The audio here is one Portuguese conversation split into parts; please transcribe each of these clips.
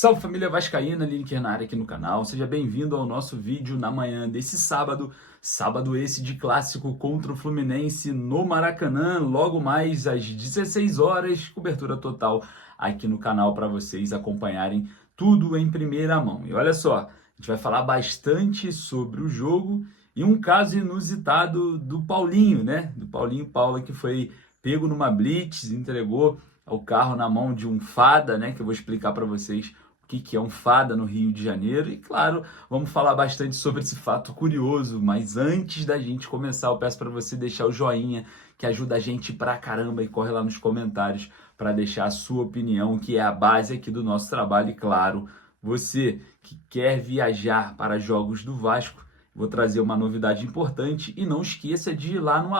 Salve família vascaína, Lineker na área aqui no canal. Seja bem-vindo ao nosso vídeo na manhã desse sábado. Sábado esse de clássico contra o Fluminense no Maracanã. Logo mais às 16 horas, cobertura total aqui no canal para vocês acompanharem tudo em primeira mão. E olha só, a gente vai falar bastante sobre o jogo e um caso inusitado do Paulinho, né? Do Paulinho Paula, que foi pego numa blitz, entregou o carro na mão de um fada, né? Que eu vou explicar para vocês o que é um fada no Rio de Janeiro. E claro, vamos falar bastante sobre esse fato curioso. Mas antes da gente começar, eu peço para você deixar o joinha, que ajuda a gente pra caramba, e corre lá nos comentários para deixar a sua opinião, que é a base aqui do nosso trabalho. E claro, você que quer viajar para jogos do Vasco, vou trazer uma novidade importante e não esqueça de ir lá no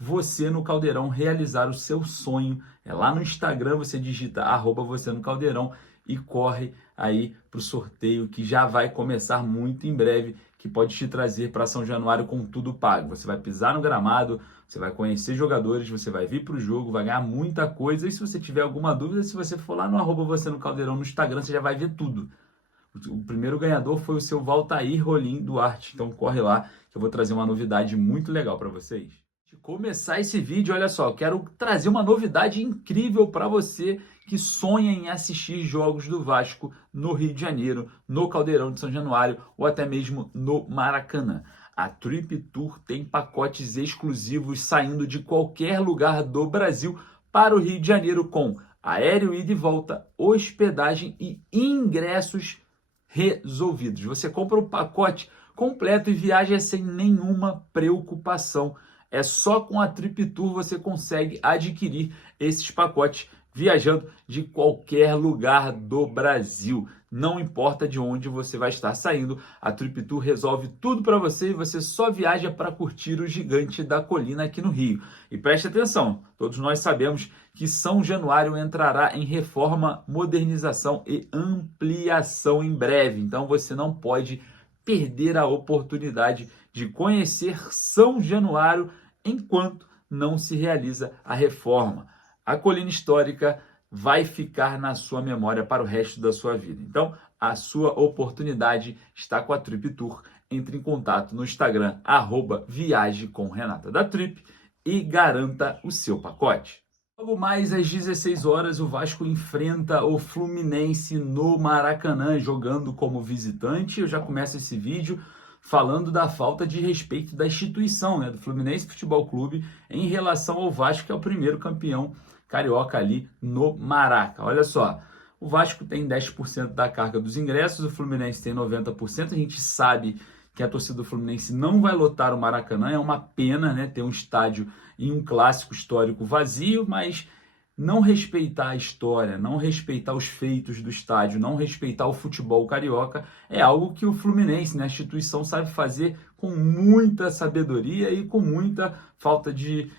@você no Caldeirão realizar o seu sonho. É lá no Instagram, você digita @você no Caldeirão e corre aí para o sorteio que já vai começar muito em breve, que pode te trazer para São Januário com tudo pago. Você vai pisar no gramado, você vai conhecer jogadores, você vai vir para o jogo, vai ganhar muita coisa. E se você tiver alguma dúvida, se você for lá no @você no Caldeirão no Instagram, você já vai ver tudo. O primeiro ganhador foi o seu Valtair Rolim Duarte. Então corre lá que eu vou trazer uma novidade muito legal para vocês. De começar esse vídeo, olha só, quero trazer uma novidade incrível para você que sonha em assistir jogos do Vasco no Rio de Janeiro, no Caldeirão de São Januário ou até mesmo no Maracanã. A Trip Tour tem pacotes exclusivos saindo de qualquer lugar do Brasil para o Rio de Janeiro com aéreo ida e volta, hospedagem e ingressos resolvidos. Você compra o pacote completo e viaja sem nenhuma preocupação. É só com a Trip Tour você consegue adquirir esses pacotes viajando de qualquer lugar do Brasil. Não importa de onde você vai estar saindo, a Trip Tour resolve tudo para você e você só viaja para curtir o gigante da colina aqui no Rio. E preste atenção, todos nós sabemos que São Januário entrará em reforma, modernização e ampliação em breve. Então você não pode perder a oportunidade de conhecer São Januário enquanto não se realiza a reforma. A colina histórica vai ficar na sua memória para o resto da sua vida. Então, a sua oportunidade está com a Trip Tour. Entre em contato no Instagram, @viagecomrenata da Trip e garanta o seu pacote. Logo mais às 16 horas, o Vasco enfrenta o Fluminense no Maracanã, jogando como visitante. Eu já começo esse vídeo falando da falta de respeito da instituição, né, do Fluminense Futebol Clube, em relação ao Vasco, que é o primeiro campeão carioca ali no Maraca. Olha só, o Vasco tem 10% da carga dos ingressos, o Fluminense tem 90%. A gente sabe que a torcida do Fluminense não vai lotar o Maracanã, é uma pena, né, ter um estádio em um clássico histórico vazio, mas não respeitar a história, não respeitar os feitos do estádio, não respeitar o futebol carioca é algo que o Fluminense, né, a instituição, sabe fazer com muita sabedoria e com muita falta de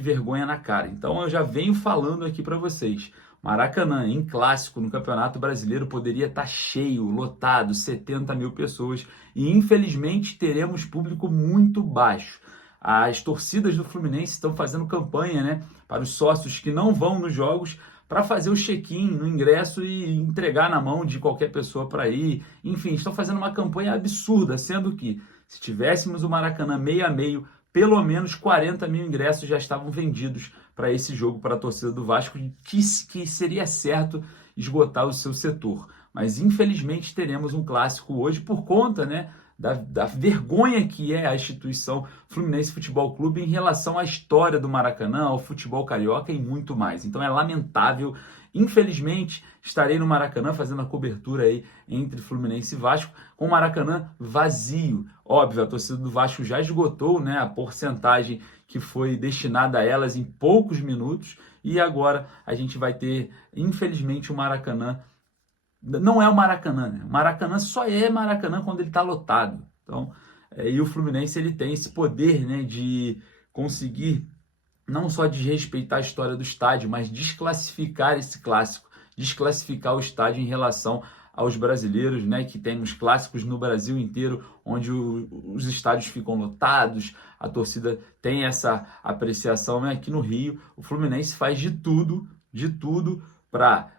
vergonha na cara. Então eu já venho falando aqui para vocês. Maracanã, em clássico, no Campeonato Brasileiro, poderia estar cheio, lotado, 70 mil pessoas. E infelizmente teremos público muito baixo. As torcidas do Fluminense estão fazendo campanha, né, para os sócios que não vão nos jogos, para fazer o check-in no ingresso e entregar na mão de qualquer pessoa para ir. Enfim, estão fazendo uma campanha absurda, sendo que se tivéssemos o Maracanã meio a meio, pelo menos 40 mil ingressos já estavam vendidos para esse jogo, para a torcida do Vasco, que seria certo esgotar o seu setor. Mas infelizmente teremos um clássico hoje por conta, né, da vergonha que é a instituição Fluminense Futebol Clube em relação à história do Maracanã, ao futebol carioca e muito mais. Então é lamentável. Infelizmente, estarei no Maracanã fazendo a cobertura aí entre Fluminense e Vasco, com o Maracanã vazio. Óbvio, a torcida do Vasco já esgotou, né, a porcentagem que foi destinada a elas em poucos minutos, e agora a gente vai ter, infelizmente, o Maracanã. Não é o Maracanã, né? O Maracanã só é Maracanã quando ele está lotado. Então, e o Fluminense ele tem esse poder, né, de conseguir não só desrespeitar a história do estádio, mas desclassificar esse clássico, desclassificar o estádio em relação aos brasileiros, né, que temos clássicos no Brasil inteiro, onde os estádios ficam lotados, a torcida tem essa apreciação, né? Aqui no Rio, o Fluminense faz de tudo para,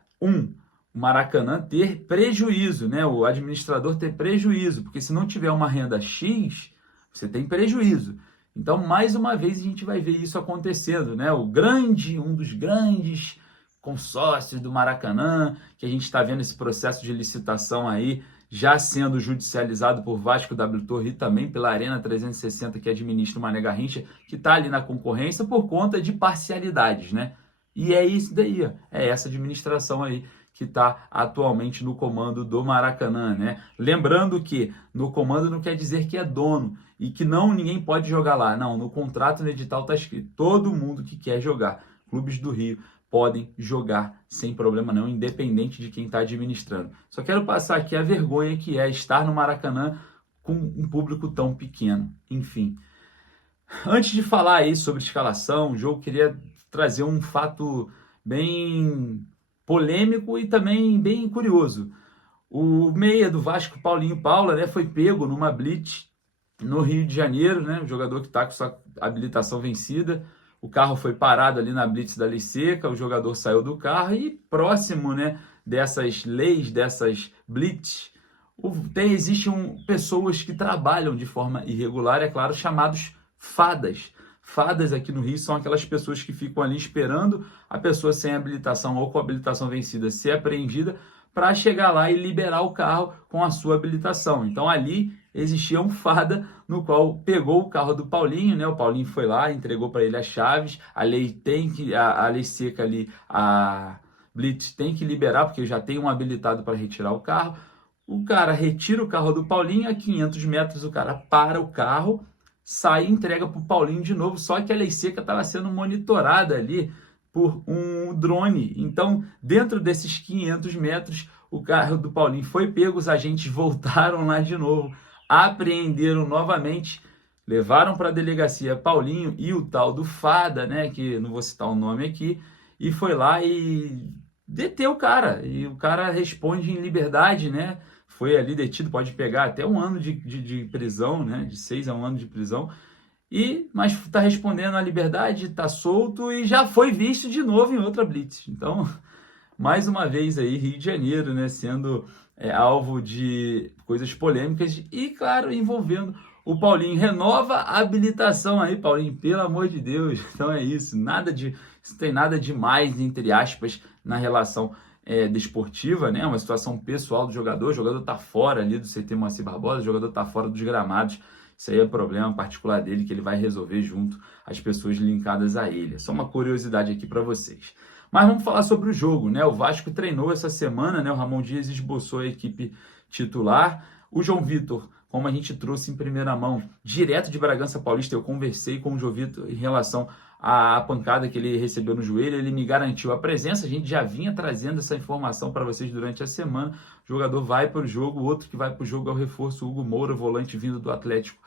o Maracanã ter prejuízo, né? O administrador ter prejuízo, porque se não tiver uma renda X, você tem prejuízo. Então, mais uma vez, a gente vai ver isso acontecendo, né? Um dos grandes consórcios do Maracanã, que a gente está vendo esse processo de licitação aí, já sendo judicializado por Vasco W Torre e também pela Arena 360, que administra o Mané Garrincha, que está ali na concorrência por conta de parcialidades, né? E é isso daí, ó, é essa administração aí que está atualmente no comando do Maracanã, né? Lembrando que no comando não quer dizer que é dono e que não ninguém pode jogar lá. Não, no contrato, no edital está escrito, todo mundo que quer jogar, clubes do Rio, podem jogar sem problema nenhum, independente de quem está administrando. Só quero passar aqui a vergonha que é estar no Maracanã com um público tão pequeno. Enfim. Antes de falar aí sobre escalação, o jogo, queria trazer um fato bem polêmico e também bem curioso. O meia do Vasco, Paulinho Paula, né, foi pego numa blitz no Rio de Janeiro, né, o jogador que está com sua habilitação vencida. O carro foi parado ali na blitz da Lei Seca, o jogador saiu do carro e próximo, né, dessas leis, dessas blitz, existem pessoas que trabalham de forma irregular, é claro, chamados fadas. Fadas aqui no Rio são aquelas pessoas que ficam ali esperando a pessoa sem habilitação ou com habilitação vencida ser apreendida para chegar lá e liberar o carro com a sua habilitação. Então ali existia um fada no qual pegou o carro do Paulinho, né? O Paulinho foi lá, entregou para ele as chaves. A lei a lei seca ali, a blitz tem que liberar porque já tem um habilitado para retirar o carro. O cara retira o carro do Paulinho, a 500 metros o cara para o carro, sai e entrega para o Paulinho de novo, só que a lei seca estava sendo monitorada ali por um drone. Então, dentro desses 500 metros, o carro do Paulinho foi pego, os agentes voltaram lá de novo, apreenderam novamente, levaram para a delegacia Paulinho e o tal do Fada, né, que não vou citar o nome aqui, e foi lá e deteu o cara. E o cara responde em liberdade, né? Foi ali detido, pode pegar até um ano de prisão, né? De 6 a 1 ano de prisão. Mas está respondendo à liberdade, está solto e já foi visto de novo em outra blitz. Então, mais uma vez aí, Rio de Janeiro, né? Sendo alvo de coisas polêmicas e, claro, envolvendo o Paulinho. Renova a habilitação aí, Paulinho, pelo amor de Deus. Então é isso, isso tem nada demais, entre aspas, na relação desportiva, né? Uma situação pessoal do jogador. O jogador está fora ali do CT Moacir Barbosa, o jogador está fora dos gramados. Isso aí é problema particular dele que ele vai resolver junto às pessoas linkadas a ele. É só uma curiosidade aqui para vocês. Mas vamos falar sobre o jogo, né? O Vasco treinou essa semana, né? O Ramon Dias esboçou a equipe titular. O João Vitor, como a gente trouxe em primeira mão, direto de Bragança Paulista, eu conversei com o João Vitor em relação à pancada que ele recebeu no joelho, ele me garantiu a presença, a gente já vinha trazendo essa informação para vocês durante a semana. O jogador vai para o jogo, o outro que vai para o jogo é o reforço Hugo Moura, volante vindo do Atlético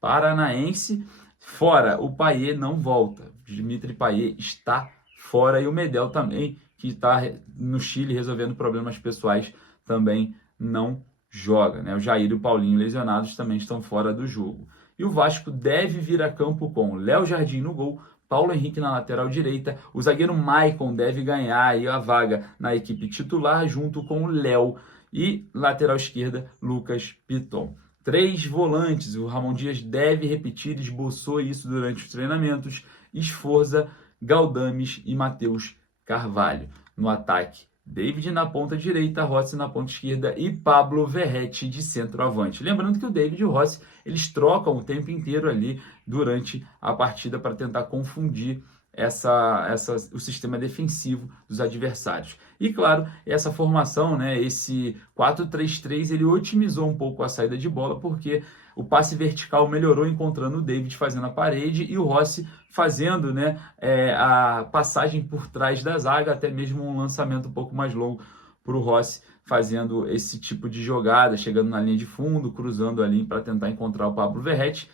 Paranaense. Fora, o Payet não volta, Dimitri Payet está fora e o Medel também, que está no Chile resolvendo problemas pessoais, também não joga, né? O Jair e o Paulinho lesionados também estão fora do jogo. E o Vasco deve vir a campo com Léo Jardim no gol, Paulo Henrique na lateral direita, o zagueiro Maicon deve ganhar aí a vaga na equipe titular junto com o Léo e lateral esquerda Lucas Piton. 3 volantes, o Ramon Dias deve repetir, esboçou isso durante os treinamentos, Esforza, Galdames e Matheus Carvalho. No ataque, David na ponta direita, Rossi na ponta esquerda e Pablo Verratti de centroavante. Lembrando que o David e o Rossi, eles trocam o tempo inteiro ali durante a partida para tentar confundir o sistema defensivo dos adversários. E claro, essa formação, né, esse 4-3-3, ele otimizou um pouco a saída de bola, porque o passe vertical melhorou encontrando o David fazendo a parede e o Rossi fazendo, né, a passagem por trás da zaga, até mesmo um lançamento um pouco mais longo para o Rossi, fazendo esse tipo de jogada, chegando na linha de fundo, cruzando ali para tentar encontrar o Pablo Verratti.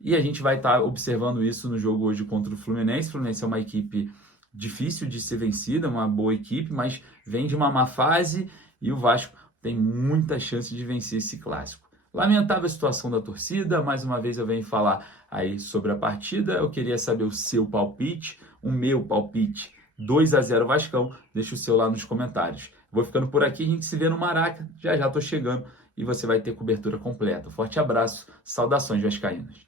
E a gente vai estar observando isso no jogo hoje contra o Fluminense. O Fluminense é uma equipe difícil de ser vencida, uma boa equipe, mas vem de uma má fase e o Vasco tem muita chance de vencer esse clássico. Lamentável a situação da torcida, mais uma vez eu venho falar aí sobre a partida. Eu queria saber o seu palpite, o meu palpite 2-0 Vascão, deixa o seu lá nos comentários. Vou ficando por aqui, a gente se vê no Maraca. Já já tô chegando e você vai ter cobertura completa. Forte abraço, saudações vascaínas.